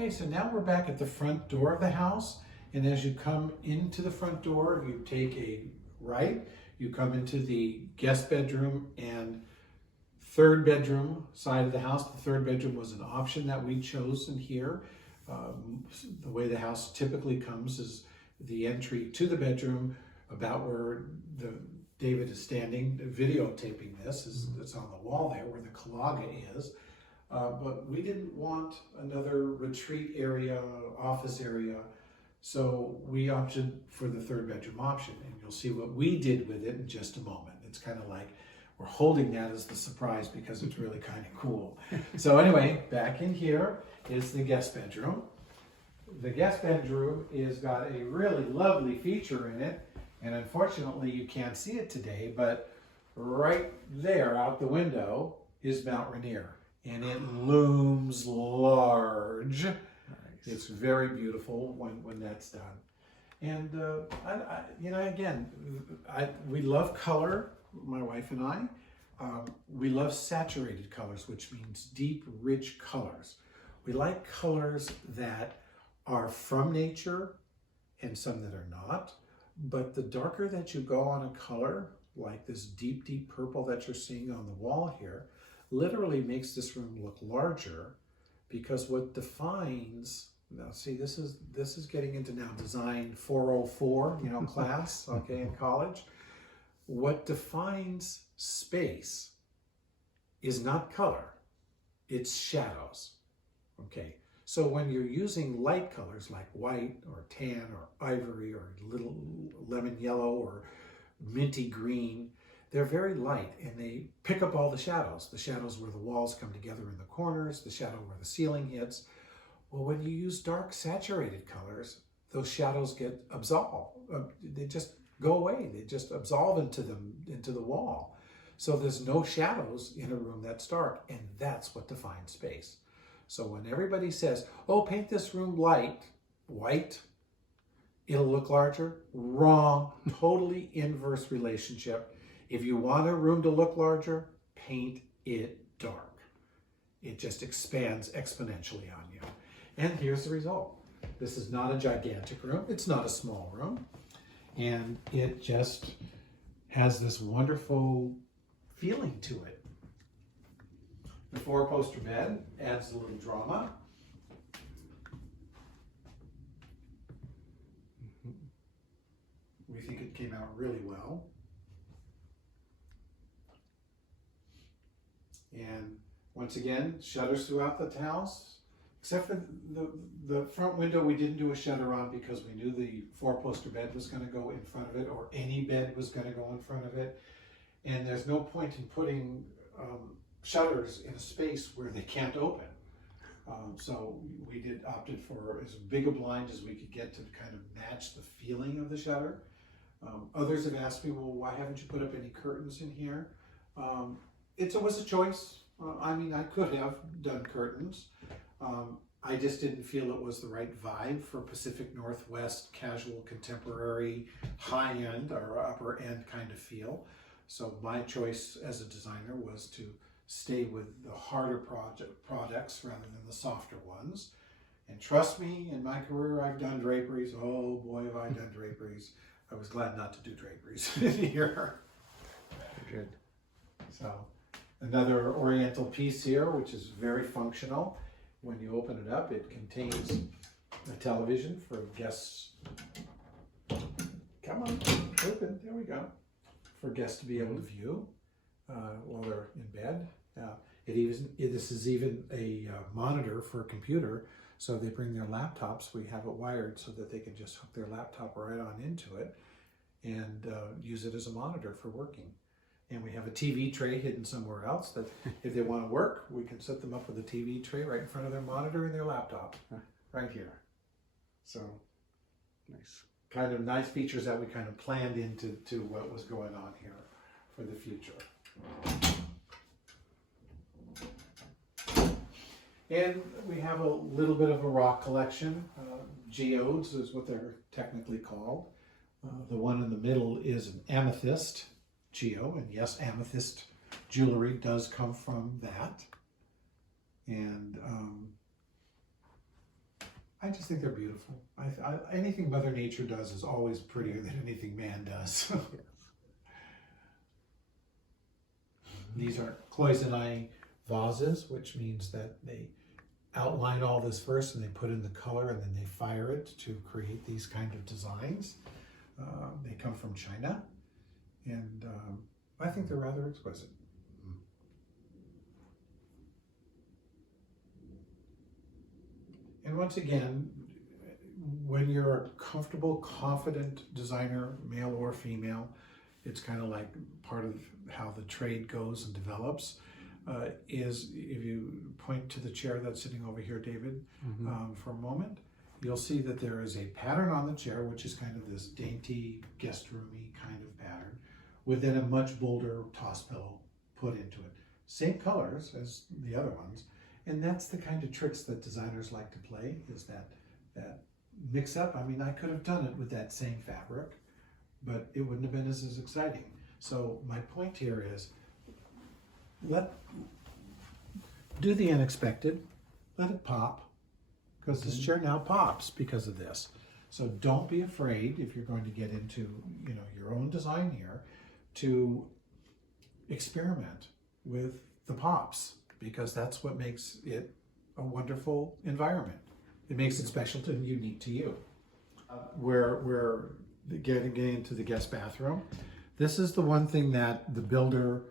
Okay, so now we're back at the front door of the house, and as you come into the front door, you take a right, you come into the guest bedroom and third bedroom side of the house. The third bedroom was an option that we chose in here. The way the house typically comes is the entry to the bedroom about where David is standing, videotaping this, it's on the wall there where the cloaca is. But we didn't want another retreat area, office area, so we opted for the third bedroom option, and you'll see what we did with it in just a moment. It's kind of like we're holding that as the surprise because it's really kind of cool. So anyway, back in here is the guest bedroom. The guest bedroom is got a really lovely feature in it, and unfortunately you can't see it today, but right there out the window is Mount Rainier. And it looms large. Nice. It's very beautiful when that's done. And we love color, my wife and I. We love saturated colors, which means deep, rich colors. We like colors that are from nature and some that are not. But the darker that you go on a color, like this deep, deep purple that you're seeing on the wall here, literally makes this room look larger, because what defines, now see, this is getting into now design 404, class, okay, in college. What defines space is not color, it's shadows, okay? So when you're using light colors like white or tan or ivory or little lemon yellow or minty green, they're very light and they pick up all the shadows where the walls come together in the corners, the shadow where the ceiling hits. Well, when you use dark saturated colors, those shadows get absolved. They just go away. They just absolve into the wall. So there's no shadows in a room that's dark, and that's what defines space. So when everybody says, oh, paint this room light, white, it'll look larger, wrong, totally inverse relationship. If you want a room to look larger, paint it dark. It just expands exponentially on you. And here's the result. This is not a gigantic room. It's not a small room. And it just has this wonderful feeling to it. The four-poster bed adds a little drama. We think it came out really well. And once again, shutters throughout the house, except for the front window. We didn't do a shutter on because we knew the four-poster bed was going to go in front of it, or any bed was going to go in front of it. And there's no point in putting shutters in a space where they can't open. So we opted for as big a blind as we could get to kind of match the feeling of the shutter. Others have asked me, well, why haven't you put up any curtains in here? It was a choice. I mean, I could have done curtains. I just didn't feel it was the right vibe for Pacific Northwest, casual, contemporary, high-end or upper-end kind of feel. So my choice as a designer was to stay with the harder products rather than the softer ones. And trust me, in my career, I've done draperies. Oh boy, have I done draperies. I was glad not to do draperies in here. Good. So another Oriental piece here, which is very functional. When you open it up, it contains a television for guests. Come on, open, there we go. For guests to be able to view while they're in bed. This is even a monitor for a computer, so they bring their laptops. We have it wired so that they can just hook their laptop right on into it and use it as a monitor for working. And we have a TV tray hidden somewhere else that if they want to work, we can set them up with a TV tray right in front of their monitor and their laptop, right here. So nice. Kind of nice features that we kind of planned into what was going on here for the future. And we have a little bit of a rock collection. Geodes is what they're technically called. The one in the middle is an amethyst geo, and yes, amethyst jewelry does come from that. And I just think they're beautiful. Anything Mother Nature does is always prettier than anything man does. These are Cloisonne Vases, which means that they outline all this first and they put in the color and then they fire it to create these kind of designs. They come from China, and I think they're rather exquisite. And once again, when you're a comfortable, confident designer, male or female, it's kind of like part of how the trade goes and develops. Is if you point to the chair that's sitting over here, David, for a moment, you'll see that there is a pattern on the chair, which is kind of this dainty, guest roomy kind of pattern, with then a much bolder toss pillow put into it. Same colors as the other ones, and that's the kind of tricks that designers like to play, is that mix up. I mean, I could have done it with that same fabric, but it wouldn't have been as exciting. So my point here is, do the unexpected, let it pop, because this chair now pops because of this. So don't be afraid, if you're going to get into your own design here, to experiment with the pops, because that's what makes it a wonderful environment. It makes it special and unique to you. We're getting into the guest bathroom. This is the one thing that the builder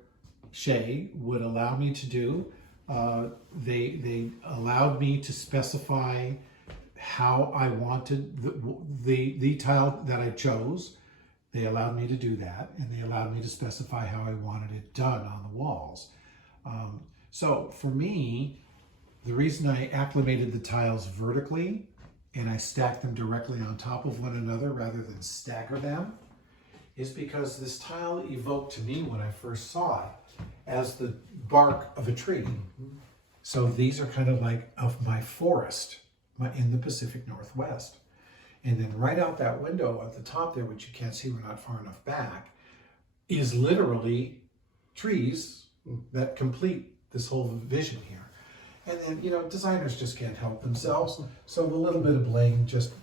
Shay would allow me to do. They allowed me to specify how I wanted the tile that I chose. They allowed me to do that, and they allowed me to specify how I wanted it done on the walls. So for me, the reason I acclimated the tiles vertically and I stacked them directly on top of one another rather than stagger them is because this tile evoked to me, when I first saw it, as the bark of a tree. So these are kind of like of my forest in the Pacific Northwest. And then right out that window at the top there, which you can't see, we're not far enough back, is literally trees that complete this whole vision here. And then, designers just can't help themselves. So the little bit of bling just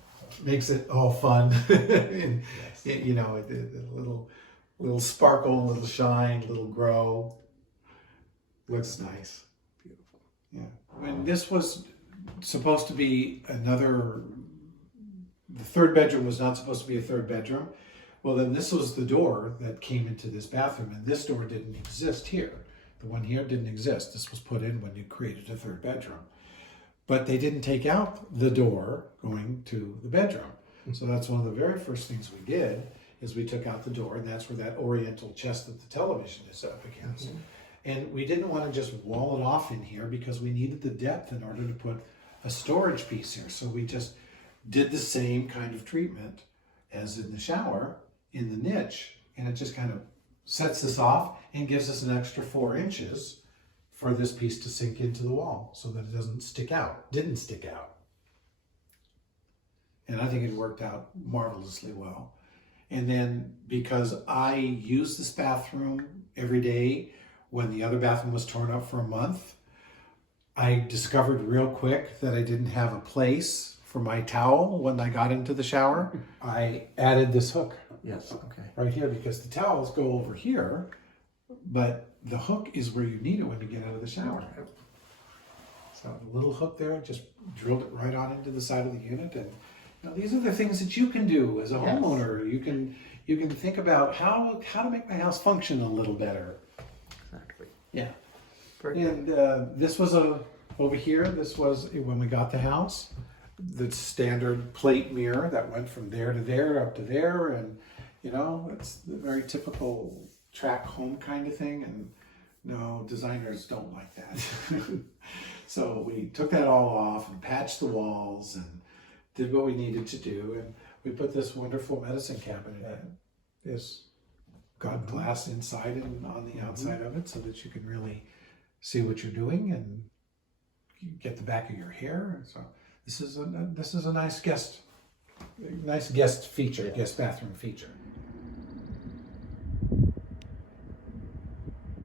makes it all fun. And, a little sparkle, a little shine, a little grow. Looks nice. Beautiful. Yeah. When this was supposed to be the third bedroom was not supposed to be a third bedroom. Well, then this was the door that came into this bathroom, and this door didn't exist here. The one here didn't exist. This was put in when you created a third bedroom. But they didn't take out the door going to the bedroom. So that's one of the very first things we did, is we took out the door, and that's where that oriental chest of the television is up against. And we didn't want to just wall it off in here because we needed the depth in order to put a storage piece here. So we just did the same kind of treatment as in the shower in the niche, and it just kind of sets this off and gives us an extra 4 inches for this piece to sink into the wall so that it didn't stick out. And I think it worked out marvelously well. And then because I use this bathroom every day, when the other bathroom was torn up for a month, I discovered real quick that I didn't have a place for my towel when I got into the shower. I added this hook. Yes, okay. Right here, because the towels go over here, but the hook is where you need it when you get out of the shower. So the little hook there, just drilled it right on into the side of the unit. And these are the things that you can do as a homeowner. You can think about how to make my house function a little better. Exactly. Yeah. Perfect. And this was over here. This was when we got the house, the standard plate mirror that went from there to there up to there, and it's the very typical track home kind of thing. And no, designers don't like that. So we took that all off and patched the walls and did what we needed to do, and we put this wonderful medicine cabinet in. It's got glass inside and on the outside of it, so that you can really see what you're doing and get the back of your hair. So this is a nice guest feature, guest bathroom feature.